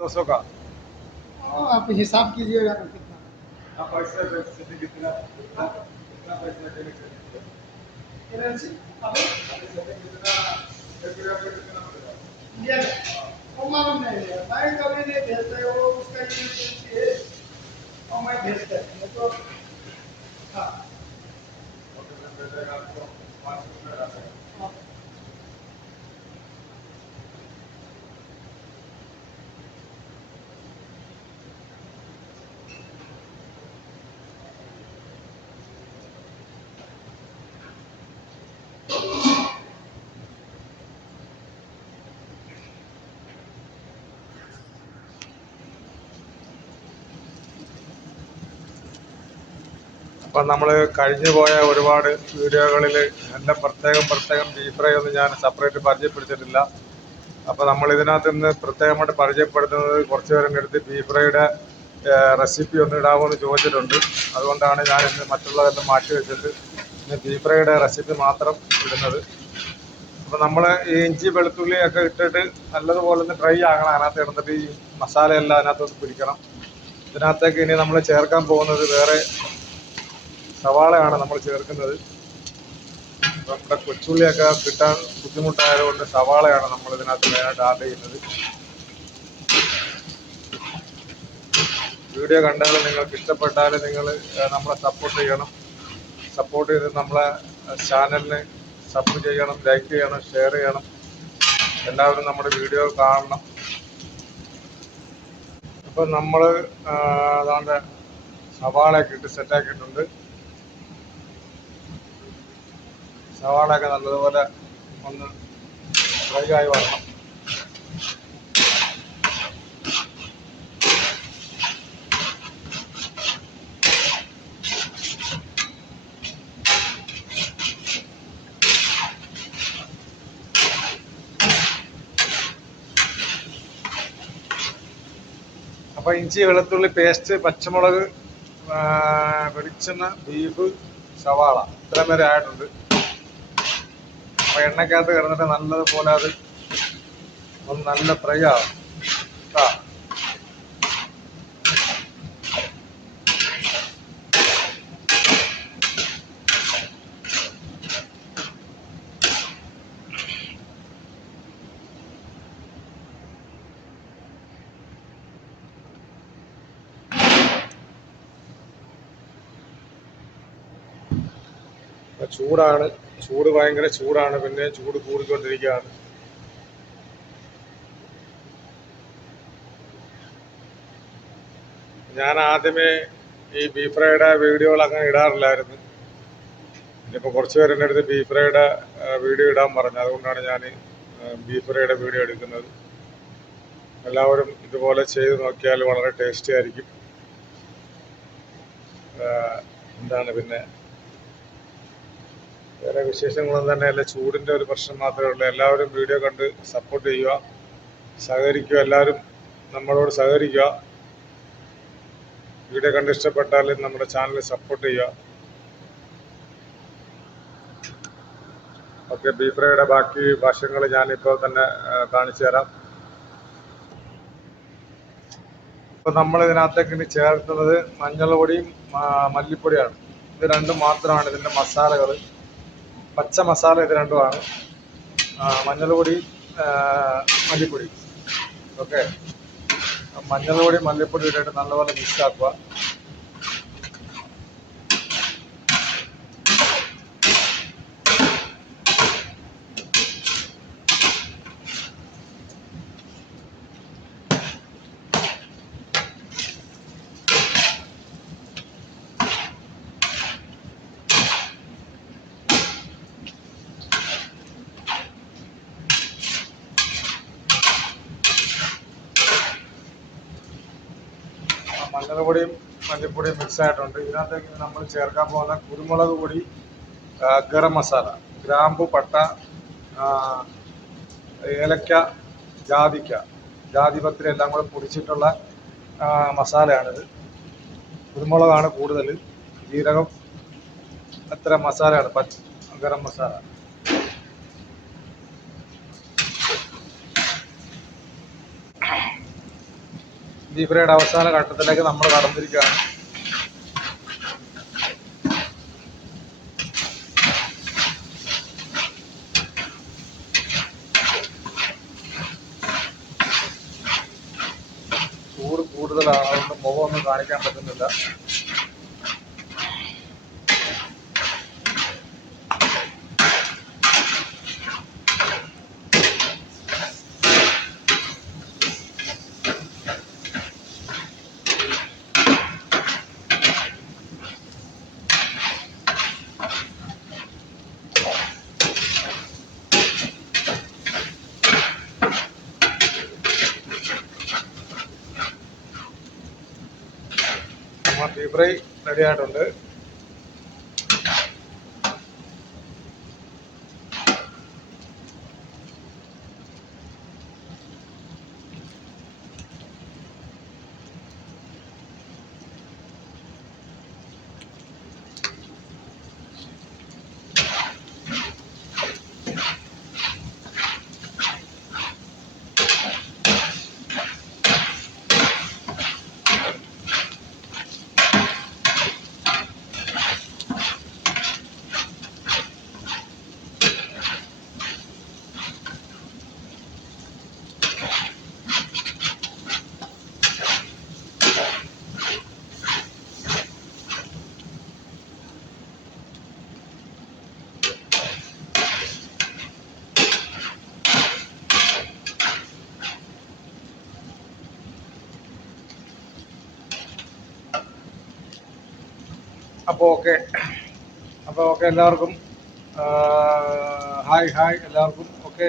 200 का। आप हिसाब कीजिएगा ना कितना। आप पैसा कितना कितना कितना पैसा देने के लिए करेंसी अभी कितना 1 किलो में कितना पड़ेगा? ये वो मालूम नहीं है, मैं कभी नहीं भेजता, वो उसका यूनिवर्सिटी है और मैं भेजता हूँ तो। हाँ और कितना भेजेगा आपको 500 रुपये आता है। हाँ। അപ്പം നമ്മൾ കഴിഞ്ഞു പോയ ഒരുപാട് വീഡിയോകളിൽ എൻ്റെ പ്രത്യേകം ബീഫ് ഫ്രൈ ഒന്നും ഞാൻ സെപ്പറേറ്റ് പരിചയപ്പെടുത്തിയിട്ടില്ല. അപ്പോൾ നമ്മൾ ഇതിനകത്ത് നിന്ന് പ്രത്യേകമായിട്ട് പരിചയപ്പെടുത്തുന്നത് കുറച്ച് പേരുടെ അടുത്ത് ബീഫ് ഫ്രൈയുടെ റെസിപ്പി ഒന്ന് ഇടാമോ എന്ന് ചോദിച്ചിട്ടുണ്ട്. അതുകൊണ്ടാണ് ഞാൻ ഇന്ന് മറ്റുള്ളതെല്ലാം മാറ്റി വെച്ചിട്ട് ഇന്ന് ബീഫ് ഫ്രൈയുടെ റെസിപ്പി മാത്രം ഇടുന്നത്. അപ്പോൾ നമ്മൾ ഈ ഇഞ്ചി വെളുത്തുള്ളിയൊക്കെ ഇട്ടിട്ട് നല്ലതുപോലെ ഒന്ന് ഫ്രൈ ആകണം. അതിനകത്ത് ഇടുന്നിട്ട് ഈ മസാലയെല്ലാം അതിനകത്തൊന്ന് പിടിക്കണം. ഇതിനകത്തേക്ക് ഇനി നമ്മൾ ചേർക്കാൻ പോകുന്നത് വേറെ സവാളയാണ് നമ്മൾ ചേർക്കുന്നത്. നമ്മുടെ കൊച്ചുള്ളിയൊക്കെ കിട്ടാൻ ബുദ്ധിമുട്ടായതുകൊണ്ട് സവാളയാണ് നമ്മൾ ഇതിനകത്ത് മെയിനായിട്ട് ആഡ് ചെയ്യുന്നത്. വീഡിയോ കണ്ടാൽ നിങ്ങൾക്ക് ഇഷ്ടപ്പെട്ടാൽ നിങ്ങൾ നമ്മളെ സപ്പോർട്ട് ചെയ്യണം. സപ്പോർട്ട് ചെയ്ത് നമ്മളെ ചാനലിന് സബ് ചെയ്യണം, ലൈക്ക് ചെയ്യണം, ഷെയർ ചെയ്യണം. എല്ലാവരും നമ്മുടെ വീഡിയോ കാണണം. അപ്പം നമ്മൾ അതാണ്ട് സവാളയൊക്കെ ഇട്ട് സെറ്റാക്കിയിട്ടുണ്ട്. സവാളയൊക്കെ നല്ലതുപോലെ ഒന്ന് ഫ്രൈ ആയി വരണം. അപ്പോൾ ഇഞ്ചി വെളുത്തുള്ളി പേസ്റ്റ്, പച്ചമുളക്, വെളിച്ചെണ്ണ, ബീഫ്, സവാള ഇത്രയും വരെ ആയിട്ടുണ്ട്. അപ്പോൾ എണ്ണയ്ക്കകത്ത് കിടന്നിട്ട് നല്ലതുപോലെ അത് ഒന്ന് നല്ല ഫ്രൈ ആവും കേട്ടോ. ചൂടാണ്, ഭയങ്കര ചൂടാണ്. പിന്നെ ചൂട് കൂടിക്കൊണ്ടിരിക്കുകയാണ്. ഞാൻ ആദ്യമേ ഈ ബീഫ് ഫ്രൈയുടെ വീഡിയോകൾ അങ്ങനെ ഇടാറില്ലായിരുന്നു. ഇനിയിപ്പോൾ കുറച്ച് പേര് എൻ്റെ അടുത്ത് ബീഫ് ഫ്രൈയുടെ വീഡിയോ ഇടാൻ പറഞ്ഞു. അതുകൊണ്ടാണ് ഞാൻ ബീഫ് ഫ്രൈയുടെ വീഡിയോ എടുക്കുന്നത്. എല്ലാവരും ഇതുപോലെ ചെയ്ത് നോക്കിയാൽ വളരെ ടേസ്റ്റി ആയിരിക്കും. എന്താണ് പിന്നെ വേറെ വിശേഷങ്ങളൊന്നും തന്നെയല്ല, ചൂടിൻ്റെ ഒരു പ്രശ്നം മാത്രമേ ഉള്ളൂ. എല്ലാവരും വീഡിയോ കണ്ട് സപ്പോർട്ട് ചെയ്യുക, സഹകരിക്കുക. എല്ലാവരും നമ്മളോട് സഹകരിക്കുക. വീഡിയോ കണ്ട് ഇഷ്ടപ്പെട്ടാൽ നമ്മുടെ ചാനൽ സപ്പോർട്ട് ചെയ്യുക. ഓക്കെ, ബീഫ് ഫ്രൈയുടെ ബാക്കി വശങ്ങൾ ഞാനിപ്പോൾ തന്നെ കാണിച്ചു തരാം. ഇപ്പോൾ നമ്മൾ ഇതിനകത്തേക്ക് ഇനി ചേർക്കുന്നത് മഞ്ഞൾപ്പൊടിയും മല്ലിപ്പൊടിയാണ്. ഇത് രണ്ടും മാത്രമാണ് ഇതിൻ്റെ മസാലകൾ. പച്ച മസാല ഇത് രണ്ടുമാണ്, മഞ്ഞൾപ്പൊടി, മല്ലിപ്പൊടി. ഓക്കെ, മഞ്ഞൾപ്പൊടി മല്ലിപ്പൊടി ഇട്ടിട്ട് നല്ലപോലെ മിക്സ് ആക്കുക. മഞ്ഞൾപ്പൊടിയും മല്ലിപ്പൊടിയും മിക്സ് ആയിട്ടുണ്ട്. ഇതിനകത്തേക്ക് നമ്മൾ ചേർക്കാൻ പോകുന്ന കുരുമുളക് പൊടി, ഗരം മസാല, ഗ്രാമ്പു, പട്ട, ഏലക്ക, ജാതിപത്രി എല്ലാം കൂടെ പൊടിച്ചിട്ടുള്ള മസാലയാണിത്. കുരുമുളകാണ് കൂടുതൽ, ജീരകം, അത്ര മസാലയാണ്, ഗരം മസാല. ബീഫ് ഫ്രൈയുടെ അവസാന ഘട്ടത്തിലേക്ക് നമ്മൾ കടന്നിരിക്കുകയാണ്. ചൂട് കൂടുതലാണ്, അതുകൊണ്ട് മുഖമൊന്നും കാണിക്കാൻ പറ്റുന്നില്ല. ബീഫ് ഫ്രൈ റെഡി ആയിട്ടുണ്ട്. അപ്പോൾ ഓക്കെ എല്ലാവർക്കും ഹായ് എല്ലാവർക്കും ഓക്കെ.